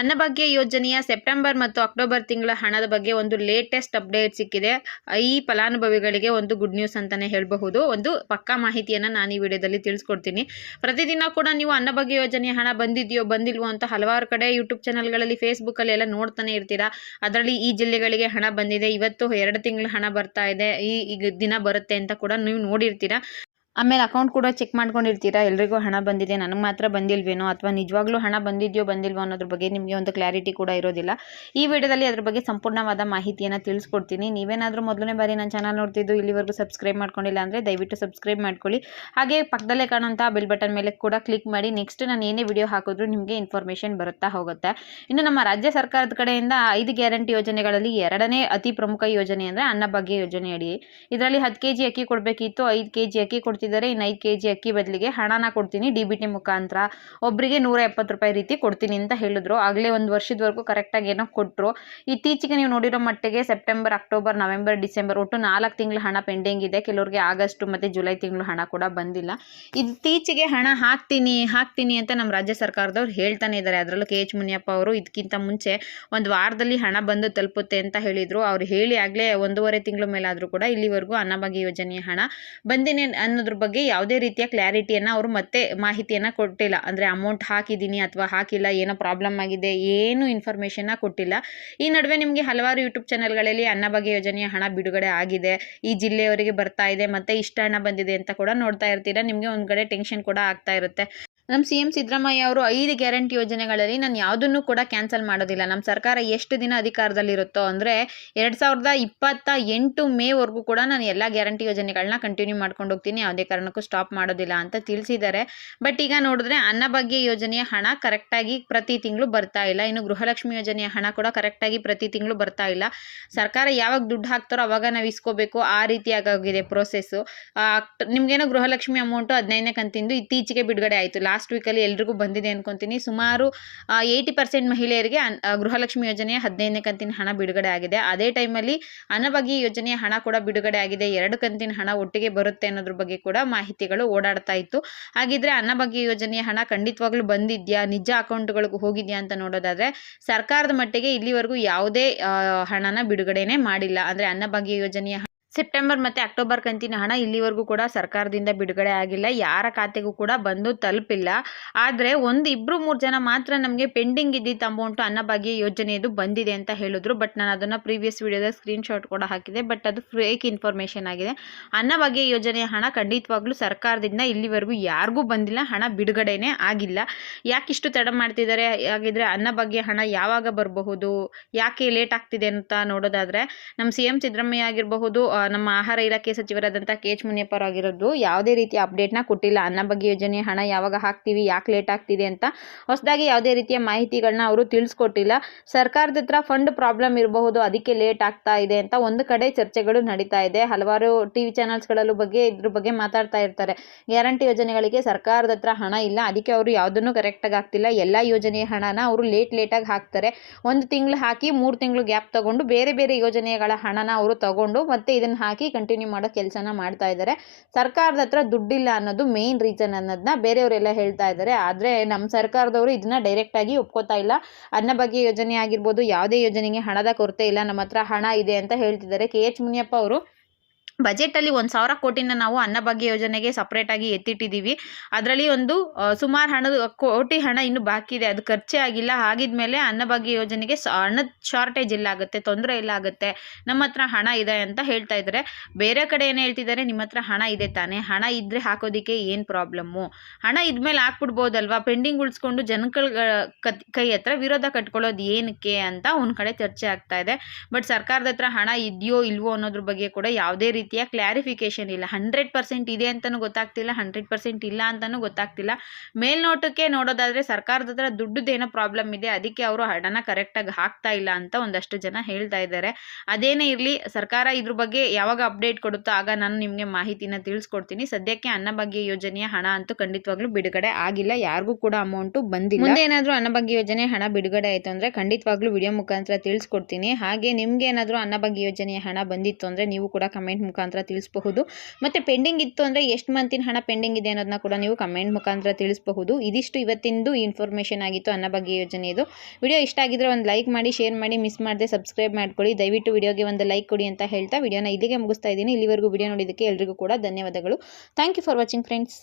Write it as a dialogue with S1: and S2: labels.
S1: ಅನ್ನಭಾಗ್ಯ ಯೋಜನೆಯ ಸೆಪ್ಟೆಂಬರ್ ಮತ್ತು ಅಕ್ಟೋಬರ್ ತಿಂಗಳ ಹಣದ ಬಗ್ಗೆ ಒಂದು ಲೇಟೆಸ್ಟ್ ಅಪ್ಡೇಟ್ ಸಿಕ್ಕಿದೆ. ಈ ಫಲಾನುಭವಿಗಳಿಗೆ ಒಂದು ಗುಡ್ ನ್ಯೂಸ್ ಅಂತಲೇ ಹೇಳಬಹುದು. ಒಂದು ಪಕ್ಕಾ ಮಾಹಿತಿಯನ್ನು ನಾನು ಈ ವಿಡಿಯೋದಲ್ಲಿ ತಿಳಿಸ್ಕೊಡ್ತೀನಿ. ಪ್ರತಿದಿನ ಕೂಡ ನೀವು ಅನ್ನಭಾಗ್ಯ ಯೋಜನೆಯ ಹಣ ಬಂದಿದೆಯೋ, ಬಂದಿಲ್ವೋ ಅಂತ ಹಲವಾರು ಕಡೆ ಯೂಟ್ಯೂಬ್ ಚಾನಲ್ಗಳಲ್ಲಿ ಫೇಸ್ಬುಕ್ಕಲ್ಲಿ ಎಲ್ಲ ನೋಡ್ತಾನೆ ಇರ್ತೀರಾ? ಅದರಲ್ಲಿ ಈ ಜಿಲ್ಲೆಗಳಿಗೆ ಹಣ ಬಂದಿದೆ. ಇವತ್ತು ಎರಡು ತಿಂಗಳ ಹಣ ಬರ್ತಾ ಇದೆ. ಈ ದಿನ ಬರುತ್ತೆ ಅಂತ ಕೂಡ ನೀವು ನೋಡಿರ್ತೀರಾ? ಆಮೇಲೆ ಅಕೌಂಟ್ ಕೂಡ ಚೆಕ್ ಮಾಡ್ಕೊಂಡಿರ್ತೀರಾ? ಎಲ್ರಿಗೂ ಹಣ ಬಂದಿದೆ, ನನಗೆ ಮಾತ್ರ ಬಂದಿಲ್ವೇನೋ ಅಥವಾ ನಿಜವಾಗ್ಲೂ ಹಣ ಬಂದಿದೆಯೋ ಬಂದಿಲ್ವೋ ಅನ್ನೋದ್ರ ಬಗ್ಗೆ ನಿಮಗೆ ಒಂದು ಕ್ಲಾರಿಟಿ ಕೂಡ ಇರೋದಿಲ್ಲ. ಈ ವಿಡಿಯೋದಲ್ಲಿ ಅದ್ರ ಬಗ್ಗೆ ಸಂಪೂರ್ಣವಾದ ಮಾಹಿತಿಯನ್ನು ತಿಳಿಸ್ಕೊಡ್ತೀನಿ. ನೀವೇನಾದರೂ ಮೊದಲನೇ ಬಾರಿ ನನ್ನ ಚಾನಲ್ ನೋಡ್ತಿದ್ದು, ಇಲ್ಲಿವರೆಗೂ ಸಬ್ಸ್ಕ್ರೈಬ್ ಮಾಡ್ಕೊಂಡಿಲ್ಲ ಅಂದರೆ ದಯವಿಟ್ಟು ಸಬ್ಸ್ಕ್ರೈಬ್ ಮಾಡ್ಕೊಳ್ಳಿ. ಹಾಗೆ ಪಕ್ಕದಲ್ಲೇ ಕಾಣುವಂಥ ಬಿಲ್ ಬಟನ್ ಮೇಲೆ ಕೂಡ ಕ್ಲಿಕ್ ಮಾಡಿ ನೆಕ್ಸ್ಟ್ ನಾನು ಏನೇ ವಿಡಿಯೋ ಹಾಕಿದ್ರು ನಿಮಗೆ ಇನ್ಫಾರ್ಮೇಷನ್ ಬರುತ್ತಾ ಹೋಗುತ್ತೆ. ಇನ್ನು ನಮ್ಮ ರಾಜ್ಯ ಸರ್ಕಾರದ ಕಡೆಯಿಂದ ಐದು ಗ್ಯಾರಂಟಿ ಯೋಜನೆಗಳಲ್ಲಿ ಎರಡನೇ ಅತಿ ಪ್ರಮುಖ ಯೋಜನೆ ಅಂದರೆ ಅನ್ನಭಾಗ್ಯ ಯೋಜನೆ ಅಡಿ ಇದರಲ್ಲಿ ಹತ್ತು ಕೆ ಜಿ ಅಕ್ಕಿ ಕೊಡಬೇಕಿತ್ತು, ಐದು ಕೆ ಜಿ ಅಕ್ಕಿ ಕೊಡ್ತಿದ್ದಾರೆ ಇನ್ನು ಐದು ಕೆ ಅಕ್ಕಿ ಬದಲಿಗೆ ಹಣನ ಕೊಡ್ತೀನಿ, ಡಿ ಬಿ ಟಿ ಮುಖಾಂತರ. ಒಬ್ಬರಿಗೆ ನೂರ ಎಪ್ಪತ್ತು ರೂಪಾಯಿ ರೀತಿ ಕೊಡ್ತೀನಿ ಅಂತ ಹೇಳಿದ್ರು. ಆಗಲೇ ಒಂದು ವರ್ಷದವರೆಗೂ ಕರೆಕ್ಟಾಗಿ ಏನೋ ಕೊಟ್ಟರು ಇತ್ತೀಚೆಗೆ ನೀವು ನೋಡಿರೋ ಮಟ್ಟಿಗೆ ಸೆಪ್ಟೆಂಬರ್ ಅಕ್ಟೋಬರ್ ನವೆಂಬರ್ ಡಿಸೆಂಬರ್ ಒಟ್ಟು ನಾಲ್ಕು ತಿಂಗಳು ಹಣ ಪೆಂಡಿಂಗ್ ಇದೆ ಕೆಲವರಿಗೆ ಆಗಸ್ಟ್ ಮತ್ತು ಜುಲೈ ತಿಂಗಳು ಹಣ ಕೂಡ ಬಂದಿಲ್ಲ. ಇತ್ತೀಚೆಗೆ ಹಣ ಹಾಕ್ತೀನಿ ಹಾಕ್ತೀನಿ ಅಂತ ನಮ್ಮ ರಾಜ್ಯ ಸರ್ಕಾರದವ್ರು ಹೇಳ್ತಾನೆ ಇದ್ದಾರೆ. ಅದರಲ್ಲೂ ಕೆ ಎಚ್ ಮುನಿಯಪ್ಪ ಅವರು ಇದಕ್ಕಿಂತ ಮುಂಚೆ ಒಂದು ವಾರದಲ್ಲಿ ಹಣ ಬಂದು ತಲುಪುತ್ತೆ ಅಂತ ಹೇಳಿದರು. ಅವ್ರು ಹೇಳಿ ಆಗಲೇ ಒಂದೂವರೆ ತಿಂಗಳ ಮೇಲಾದರೂ ಕೂಡ ಇಲ್ಲಿವರೆಗೂ ಅನ್ನಭಾಗ್ಯ ಯೋಜನೆಯ ಹಣ ಬಂದಿನಿ ಅನ್ನೋದ್ರ ಬಗ್ಗೆ ಯಾವುದೇ ರೀತಿಯ ಕ್ಲಾರಿಟಿಯನ್ನು ಅವರು ಮತ್ತೆ ಮಾಹಿತಿಯನ್ನು ಕೊಟ್ಟಿಲ್ಲ. ಅಂದರೆ ಅಮೌಂಟ್ ಹಾಕಿದ್ದೀನಿ ಅಥವಾ ಹಾಕಿಲ್ಲ, ಏನೋ ಪ್ರಾಬ್ಲಮ್ ಆಗಿದೆ, ಏನು ಇನ್ಫಾರ್ಮೇಷನ್ನ ಕೊಟ್ಟಿಲ್ಲ. ಈ ನಡುವೆ ನಿಮಗೆ ಹಲವಾರು ಯೂಟ್ಯೂಬ್ ಚಾನಲ್ಗಳಲ್ಲಿ ಅನ್ನಭಾಗ್ಯ ಯೋಜನೆಯ ಹಣ ಬಿಡುಗಡೆ ಆಗಿದೆ. ಈ ಜಿಲ್ಲೆಯವರಿಗೆ ಬರ್ತಾ ಇದೆ, ಮತ್ತು ಇಷ್ಟ ಹಣ ಬಂದಿದೆ ಅಂತ ಕೂಡ ನೋಡ್ತಾ ಇರ್ತೀರ. ನಿಮಗೆ ಒಂದು ಕಡೆ ಟೆನ್ಷನ್ ಕೂಡ ಆಗ್ತಾ ಇರುತ್ತೆ. ನಮ್ಮ ಸಿ ಎಂ ಸಿದ್ದರಾಮಯ್ಯ ಅವರು ಐದು ಗ್ಯಾರಂಟಿ ಯೋಜನೆಗಳಲ್ಲಿ ನಾನು ಯಾವುದನ್ನು ಕೂಡ ಕ್ಯಾನ್ಸಲ್ ಮಾಡೋದಿಲ್ಲ. ನಮ್ಮ ಸರ್ಕಾರ ಎಷ್ಟು ದಿನ ಅಧಿಕಾರದಲ್ಲಿರುತ್ತೋ ಅಂದರೆ ಎರಡು ಸಾವಿರದ ಇಪ್ಪತ್ತ ಎಂಟು ಮೇವರೆಗೂ ಕೂಡ ನಾನು ಎಲ್ಲ ಗ್ಯಾರಂಟಿ ಯೋಜನೆಗಳನ್ನ ಕಂಟಿನ್ಯೂ ಮಾಡ್ಕೊಂಡು ಹೋಗ್ತೀನಿ. ಯಾವುದೇ ಕಾರಣಕ್ಕೂ ಸ್ಟಾಪ್ ಮಾಡೋದಿಲ್ಲ ಅಂತ ತಿಳಿಸಿದ್ದಾರೆ. ಬಟ್ ಈಗ ನೋಡಿದ್ರೆ ಅನ್ನಭಾಗ್ಯ ಯೋಜನೆಯ ಹಣ ಕರೆಕ್ಟಾಗಿ ಪ್ರತಿ ತಿಂಗಳು ಬರ್ತಾ ಇಲ್ಲ. ಇನ್ನು ಗೃಹಲಕ್ಷ್ಮಿ ಯೋಜನೆಯ ಹಣ ಕೂಡ ಕರೆಕ್ಟಾಗಿ ಪ್ರತಿ ತಿಂಗಳು ಬರ್ತಾ ಇಲ್ಲ. ಸರ್ಕಾರ ಯಾವಾಗ ದುಡ್ಡು ಹಾಕ್ತಾರೋ ಅವಾಗ ನಾವು ಇಸ್ಕೋಬೇಕು. ಆ ರೀತಿಯಾಗೋಗಿದೆ ಪ್ರೋಸೆಸ್ಸು ನಿಮಗೇನೋ ಗೃಹಲಕ್ಷ್ಮಿ ಅಮೌಂಟು ಹದಿನೈದನೇ ಕಂತಿಂದು ಇತ್ತೀಚೆಗೆ ಬಿಡುಗಡೆ ಆಯಿತು. ಲಾಸ್ಟ್ ವೀಕಲ್ಲಿ ಎಲ್ರಿಗೂ ಬಂದಿದೆ ಅನ್ಕೊತೀನಿ. ಸುಮಾರು ಏಯ್ಟಿ ಪರ್ಸೆಂಟ್ ಮಹಿಳೆಯರಿಗೆ ಗೃಹಲಕ್ಷ್ಮಿ ಯೋಜನೆಯ ಹದಿನೈದನೇ ಕಂತಿನ ಹಣ ಬಿಡುಗಡೆ ಆಗಿದೆ. ಅದೇ ಟೈಮಲ್ಲಿ ಅನ್ನಭಾಗ್ಯ ಯೋಜನೆಯ ಹಣ ಕೂಡ ಬಿಡುಗಡೆ ಆಗಿದೆ. ಎರಡು ಕಂತಿನ ಹಣ ಒಟ್ಟಿಗೆ ಬರುತ್ತೆ ಅನ್ನೋದ್ರ ಬಗ್ಗೆ ಕೂಡ ಮಾಹಿತಿಗಳು ಓಡಾಡ್ತಾ ಇತ್ತು. ಹಾಗಿದ್ರೆ ಅನ್ನಭಾಗ್ಯ ಯೋಜನೆಯ ಹಣ ಖಂಡಿತವಾಗ್ಲೂ ಬಂದಿದ್ಯಾ? ನಿಜ ಅಕೌಂಟ್ಗಳಿಗೂ ಹೋಗಿದ್ಯಾ ಅಂತ ನೋಡೋದಾದ್ರೆ, ಸರ್ಕಾರದ ಮಟ್ಟಿಗೆ ಇಲ್ಲಿವರೆಗೂ ಯಾವುದೇ ಹಣನ ಬಿಡುಗಡೆನೇ ಮಾಡಿಲ್ಲ. ಅಂದ್ರೆ ಅನ್ನಭಾಗ್ಯ ಯೋಜನೆಯ ಸೆಪ್ಟೆಂಬರ್ ಮತ್ತು ಅಕ್ಟೋಬರ್ ಕಂತಿನ ಹಣ ಇಲ್ಲಿವರೆಗೂ ಕೂಡ ಸರ್ಕಾರದಿಂದ ಬಿಡುಗಡೆ ಆಗಿಲ್ಲ. ಯಾರ ಖಾತೆಗೂ ಕೂಡ ಬಂದು ತಲುಪಿಲ್ಲ. ಆದರೆ ಒಂದು ಇಬ್ಬರು ಮೂರು ಜನ ಮಾತ್ರ ನಮಗೆ ಪೆಂಡಿಂಗ್ ಇದ್ದಿದ್ದ ಅಮೌಂಟು ಅನ್ನಭಾಗ್ಯ ಯೋಜನೆಯದು ಬಂದಿದೆ ಅಂತ ಹೇಳಿದ್ರು. ಬಟ್ ನಾನು ಅದನ್ನು ಪ್ರೀವಿಯಸ್ ವಿಡಿಯೋದ ಸ್ಕ್ರೀನ್ಶಾಟ್ ಕೂಡ ಹಾಕಿದೆ. ಬಟ್ ಅದು ಫೇಕ್ ಇನ್ಫಾರ್ಮೇಷನ್ ಆಗಿದೆ. ಅನ್ನಭಾಗ್ಯ ಯೋಜನೆಯ ಹಣ ಖಂಡಿತವಾಗ್ಲೂ ಸರ್ಕಾರದಿಂದ ಇಲ್ಲಿವರೆಗೂ ಯಾರಿಗೂ ಬಂದಿಲ್ಲ. ಹಣ ಬಿಡುಗಡೆನೇ ಆಗಿಲ್ಲ. ಯಾಕಿಷ್ಟು ತಡ ಮಾಡ್ತಿದ್ದಾರೆ? ಹಾಗಿದ್ರೆ ಅನ್ನಭಾಗ್ಯ ಹಣ ಯಾವಾಗ ಬರಬಹುದು? ಯಾಕೆ ಲೇಟ್ ಆಗ್ತಿದೆ ಅಂತ ನೋಡೋದಾದರೆ ನಮ್ಮ ಸಿ ಎಂ ಸಿದ್ದರಾಮಯ್ಯ ಆಗಿರಬಹುದು ನಮ್ಮ ಆಹಾರ ಇಲಾಖೆ ಸಚಿವರಾದಂಥ ಕೆ ಎಚ್ ಮುನಿಯಪ್ಪ ಆಗಿರೋದು, ಯಾವುದೇ ರೀತಿಯ ಅಪ್ಡೇಟ್ನ ಕೊಟ್ಟಿಲ್ಲ. ಅನ್ನಭಾಗ್ಯ ಯೋಜನೆ, ಹಣ ಯಾವಾಗ ಹಾಕ್ತೀವಿ, ಯಾಕೆ ಲೇಟ್ ಆಗ್ತಿದೆ ಅಂತ ಹೊಸದಾಗಿ ಯಾವುದೇ ರೀತಿಯ ಮಾಹಿತಿಗಳನ್ನ ಅವರು ತಿಳಿಸ್ಕೊಟ್ಟಿಲ್ಲ. ಸರ್ಕಾರದ ಹತ್ರ ಫಂಡ್ ಪ್ರಾಬ್ಲಮ್ ಇರಬಹುದು, ಅದಕ್ಕೆ ಲೇಟ್ ಆಗ್ತಾ ಇದೆ ಅಂತ ಒಂದು ಕಡೆ ಚರ್ಚೆಗಳು ನಡೀತಾ ಇದೆ. ಹಲವಾರು ಟಿ ವಿ ಚಾನಲ್ಸ್ಗಳಲ್ಲೂ ಬಗ್ಗೆ, ಇದ್ರ ಬಗ್ಗೆ ಮಾತಾಡ್ತಾ ಇರ್ತಾರೆ. ಗ್ಯಾರಂಟಿ ಯೋಜನೆಗಳಿಗೆ ಸರ್ಕಾರದ ಹತ್ರ ಹಣ ಇಲ್ಲ, ಅದಕ್ಕೆ ಅವರು ಯಾವುದನ್ನು ಕರೆಕ್ಟಾಗಿ ಆಗ್ತಿಲ್ಲ ಎಲ್ಲ ಯೋಜನೆಯ ಹಣನ ಅವರು ಲೇಟ್ ಲೇಟಾಗಿ ಹಾಕ್ತಾರೆ. ಒಂದು ತಿಂಗಳು ಹಾಕಿ ಮೂರು ತಿಂಗಳು ಗ್ಯಾಪ್ ತಗೊಂಡು ಬೇರೆ ಬೇರೆ ಯೋಜನೆಗಳ ಹಣನ ಅವರು ತಗೊಂಡು ಮತ್ತೆ ಇದನ್ನು ಹಾಕಿ ಕಂಟಿನ್ಯೂ ಮಾಡೋ ಕೆಲಸನ ಮಾಡ್ತಾ ಇದ್ದಾರೆ ಸರ್ಕಾರದ ಹತ್ರ ದುಡ್ಡಿಲ್ಲ ಅನ್ನೋದು ಮೇನ್ ರೀಸನ್ ಅನ್ನೋದನ್ನ ಬೇರೆಯವರೆಲ್ಲ ಹೇಳ್ತಾ ಇದ್ದಾರೆ ಆದರೆ ನಮ್ಮ ಸರ್ಕಾರದವರು ಇದನ್ನ ಡೈರೆಕ್ಟಾಗಿ ಒಪ್ಕೋತಾ ಇಲ್ಲ. ಅನ್ನಭಾಗ್ಯ ಯೋಜನೆ ಆಗಿರ್ಬೋದು, ಯಾವುದೇ ಯೋಜನೆಗೆ ಹಣದ ಕೊರತೆ ಇಲ್ಲ, ನಮ್ಮ ಹತ್ರ ಹಣ ಇದೆ ಅಂತ ಹೇಳ್ತಿದ್ದಾರೆ. ಕೆ ಎಚ್ ಮುನಿಯಪ್ಪ ಅವರು ಬಜೆಟಲ್ಲಿ ಒಂದು ಸಾವಿರ ಕೋಟಿನ ನಾವು ಅನ್ನಭಾಗ್ಯ ಯೋಜನೆಗೆ ಸಪ್ರೇಟಾಗಿ ಎತ್ತಿಟ್ಟಿದ್ದೀವಿ ಅದರಲ್ಲಿ ಒಂದು ಸುಮಾರು ಹಣದ ಕೋಟಿ ಹಣ ಇನ್ನು ಬಾಕಿ ಇದೆ. ಅದು ಖರ್ಚೇ ಆಗಿಲ್ಲ. ಆಗಿದ್ಮೇಲೆ ಅನ್ನಭಾಗ್ಯ ಯೋಜನೆಗೆ ಹಣದ ಶಾರ್ಟೇಜ್ ಇಲ್ಲ ಆಗುತ್ತೆ, ತೊಂದರೆ ಇಲ್ಲ ಆಗುತ್ತೆ. ನಮ್ಮ ಹತ್ರ ಹಣ ಇದೆ ಅಂತ ಹೇಳ್ತಾ ಇದ್ದಾರೆ. ಬೇರೆ ಕಡೆ ಏನು ಹೇಳ್ತಿದ್ದಾರೆ? ನಿಮ್ಮ ಹತ್ರ ಹಣ ಇದೆ ತಾನೇ. ಹಣ ಇದ್ದರೆ ಹಾಕೋದಕ್ಕೆ ಏನು ಪ್ರಾಬ್ಲಮ್ಮು? ಹಣ ಇದ್ಮೇಲೆ ಹಾಕ್ಬಿಡ್ಬೋದಲ್ವಾ? ಪೆಂಡಿಂಗ್ ಉಳಿಸ್ಕೊಂಡು ಜನಗಳ ಕೈ ಹತ್ರ ವಿರೋಧ ಕಟ್ಕೊಳ್ಳೋದು ಏನಕ್ಕೆ ಅಂತ ಒಂದು ಕಡೆ ಚರ್ಚೆ ಆಗ್ತಾ ಇದೆ. ಬಟ್ ಸರ್ಕಾರದ ಹತ್ರ ಹಣ ಇದೆಯೋ, ಇಲ್ವೋ ಅನ್ನೋದ್ರ ಬಗ್ಗೆ ಕೂಡ ಯಾವುದೇ ರೀತಿಯ ಕ್ಲಾರಿಫಿಕೇಶನ್ ಇಲ್ಲ. ಹಂಡ್ರೆಡ್ ಪರ್ಸೆಂಟ್ ಇದೆ ಅಂತಲೂ ಗೊತ್ತಾಗ್ತಿಲ್ಲ ಹಂಡ್ರೆಡ್ ಪರ್ಸೆಂಟ್ ಇಲ್ಲ ಅಂತಲೂ ಗೊತ್ತಾಗ್ತಿಲ್ಲ. ಮೇಲ್ನೋಟಕ್ಕೆ ನೋಡೋದಾದರೆ ಸರ್ಕಾರದ ಹತ್ರ ದುಡ್ಡುದೇನೋ ಪ್ರಾಬ್ಲಮ್ ಇದೆ, ಅದಕ್ಕೆ ಅವರು ಹಣನ ಕರೆಕ್ಟಾಗಿ ಹಾಕ್ತಾ ಇಲ್ಲ ಅಂತ ಒಂದಷ್ಟು ಜನ ಹೇಳ್ತಾ ಇದ್ದಾರೆ. ಅದೇನೇ ಇರಲಿ, ಸರ್ಕಾರ ಇದ್ರ ಬಗ್ಗೆ ಯಾವಾಗ ಅಪ್ಡೇಟ್ ಕೊಡುತ್ತೋ ಆಗ ನಾನು ನಿಮಗೆ ಮಾಹಿತಿನ ತಿಳಿಸ್ಕೊಡ್ತೀನಿ. ಸದ್ಯಕ್ಕೆ ಅನ್ನಭಾಗ್ಯ ಯೋಜನೆಯ ಹಣ ಅಂತೂ ಖಂಡಿತವಾಗ್ಲೂ ಬಿಡುಗಡೆ ಆಗಿಲ್ಲ, ಯಾರಿಗೂ ಕೂಡ ಅಮೌಂಟು ಬಂದಿಲ್ಲ. ಮುಂದೆ ಏನಾದರೂ ಅನ್ನಭಾಗ್ಯ ಯೋಜನೆ ಹಣ ಬಿಡುಗಡೆ ಆಯಿತು ಅಂದರೆ ಖಂಡಿತವಾಗ್ಲೂ ವಿಡಿಯೋ ಮುಖಾಂತರ ತಿಳಿಸ್ಕೊಡ್ತೀನಿ. ಹಾಗೆ ನಿಮಗೆ ಏನಾದರೂ ಅನ್ನಭಾಗ್ಯ ಯೋಜನೆಯ ಹಣ ಬಂದಿತ್ತು ಅಂದರೆ ನೀವು ಕೂಡ ಕಮೆಂಟ್ ಮುಖಾಂತರ ಮುಖಾಂತರ ತಿಳಿಸಬಹುದು. ಮತ್ತು ಪೆಂಡಿಂಗ್ ಇತ್ತು ಅಂದರೆ ಎಷ್ಟು ಮಂತಿನ ಹಣ ಪೆಂಡಿಂಗ್ ಇದೆ ಅನ್ನೋದನ್ನ ಕೂಡ ನೀವು ಕಮೆಂಟ್ ಮುಖಾಂತರ ತಿಳಿಸಬಹುದು. ಇದಿಷ್ಟು ಇವತ್ತಿಂದು ಇನ್ಫಾರ್ಮೇಷನ್ ಆಗಿತ್ತು ಅನ್ನಭಾಗ್ಯ ಯೋಜನೆಯದು ವಿಡಿಯೋ ಇಷ್ಟ ಆಗಿದ್ರೆ ಒಂದು ಲೈಕ್ ಮಾಡಿ ಶೇರ್ ಮಾಡಿ ಮಿಸ್ ಮಾಡದೆ ಸಬ್ಸ್ಕ್ರೈಬ್ ಮಾಡ್ಕೊಳ್ಳಿ. ದಯವಿಟ್ಟು ವಿಡಿಯೋಗೆ ಒಂದು ಲೈಕ್ ಕೊಡಿ ಅಂತ ಹೇಳ್ತಾ ವಿಡಿಯೋನ ಇಲ್ಲಿಗೆ ಮುಗಿಸ್ತಾ ಇದ್ದೀನಿ. ಇಲ್ಲಿವರೆಗೂ ವಿಡಿಯೋ ನೋಡಿದ್ದಕ್ಕೆ ಎಲ್ರಿಗೂ ಕೂಡ ಧನ್ಯವಾದಗಳು. Thank you for watching friends